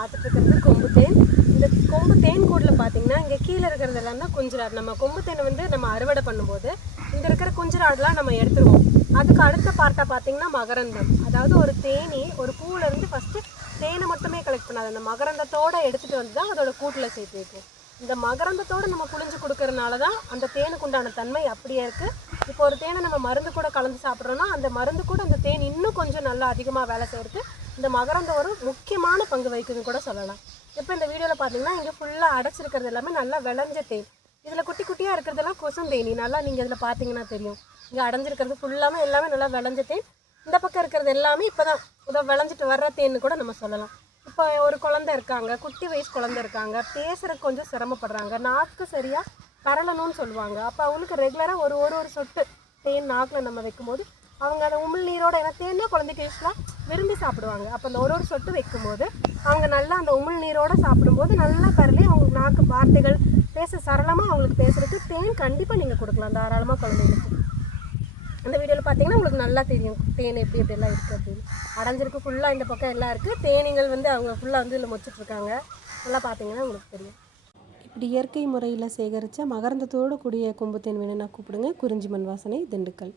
பார்த்துட்டு இருக்கிறது கொம்பு தேன். இந்த கொம்பு தேன் கூட்டில் பார்த்தீங்கன்னா இங்கே கீழே இருக்கிறதெல்லாம் தான் குஞ்சிராடு. நம்ம கொம்பு தேனை வந்து நம்ம அறுவடை பண்ணும்போது இங்கே இருக்கிற குஞ்சிராடுலாம் நம்ம எடுத்துருவோம். அதுக்கு அடுத்த பார்ட்டாக பார்த்தீங்கன்னா மகரந்தம். அதாவது ஒரு தேனி ஒரு பூவிலேருந்து ஃபஸ்ட்டு தேனை மட்டுமே கலெக்ட் பண்ணாது, அந்த மகரந்தத்தோடு எடுத்துகிட்டு வந்து தான் அதோட கூட்டில் சேர்த்து வைக்கும். இந்த மகரந்தத்தோடு நம்ம புழிஞ்சு கொடுக்கறனால தான் அந்த தேனுக்கு உண்டான தன்மை அப்படியே இருக்குது. இப்போ ஒரு தேனை நம்ம மருந்து கூட கலந்து சாப்பிட்றோன்னா அந்த மருந்து கூட அந்த தேன் இன்னும் கொஞ்சம் நல்லா அதிகமாக வேலை செய்கிறது இந்த மகரந்தம் ஒரு முக்கியமான பங்கு வகிக்குதுன்னு கூட சொல்லலாம். இப்போ இந்த வீடியோவில் பார்த்தீங்கன்னா இங்கே ஃபுல்லாக அடைச்சிருக்கிறது எல்லாமே நல்லா விளைஞ்ச தேன். இதில் குட்டி குட்டியாக இருக்கிறதெல்லாம் கொசுந்தேனி. நல்லா நீங்கள் இதில் பார்த்தீங்கன்னா தெரியும். இங்கே அடைஞ்சிருக்கிறது ஃபுல்லாமே எல்லாமே நல்லா விளைஞ்ச தேன். இந்த பக்கம் இருக்கிறது எல்லாமே இப்போ தான் இதை விளைஞ்சிட்டு வர்ற தேன்னு கூட நம்ம சொல்லலாம். இப்போ ஒரு குழந்தை இருக்காங்க, குட்டி வயசு குழந்தை இருக்காங்க, பேசுகிறதுக்கு கொஞ்சம் சிரமப்படுறாங்க, நாக்கு சரியாக பரலணும்னு சொல்லுவாங்க. அப்போ அவங்களுக்கு ரெகுலராக ஒரு ஒரு ஒரு சொட்டு தேன் நாக்கில் நம்ம வைக்கும்போது அவங்க அந்த உமிழ் நீரோட ஏன்னா தேனே குழந்தைக்கு யூஸ்ஃபுல்லாக விரும்பி சாப்பிடுவாங்க. அப்போ அந்த ஒரு ஒரு சொட்டு வைக்கும்போது அவங்க நல்லா அந்த உமிழ் நீரோடு சாப்பிடும்போது நல்லா பரலி அவங்களுக்கு நாக்கு வார்த்தைகள் பேச சரளமாக அவங்களுக்கு பேசுகிறதுக்கு தேன் கண்டிப்பாக நீங்கள் கொடுக்கலாம் தாராளமாக குழந்தைங்களுக்கு. அந்த வீடியோவில் பார்த்தீங்கன்னா உங்களுக்கு நல்லா தெரியும் தேன் எப்படி எப்படிலாம் இருக்குது அப்படின்னு. அடைஞ்சிருக்கு ஃபுல்லாக இந்த பக்கம் எல்லாம் இருக்குது. தேனீங்கள் வந்து அவங்க ஃபுல்லாக வந்து இதில் மொச்சிட்ருக்காங்க. நல்லா பார்த்தீங்கன்னா உங்களுக்கு தெரியும். இப்படி இயற்கை முறையில் சேகரித்த மகரந்தத்தோடு கூடிய கொம்பு தேன் வேணும்னா கூப்பிடுங்க. குறிஞ்சி மண் வாசனை, திண்டுக்கல்.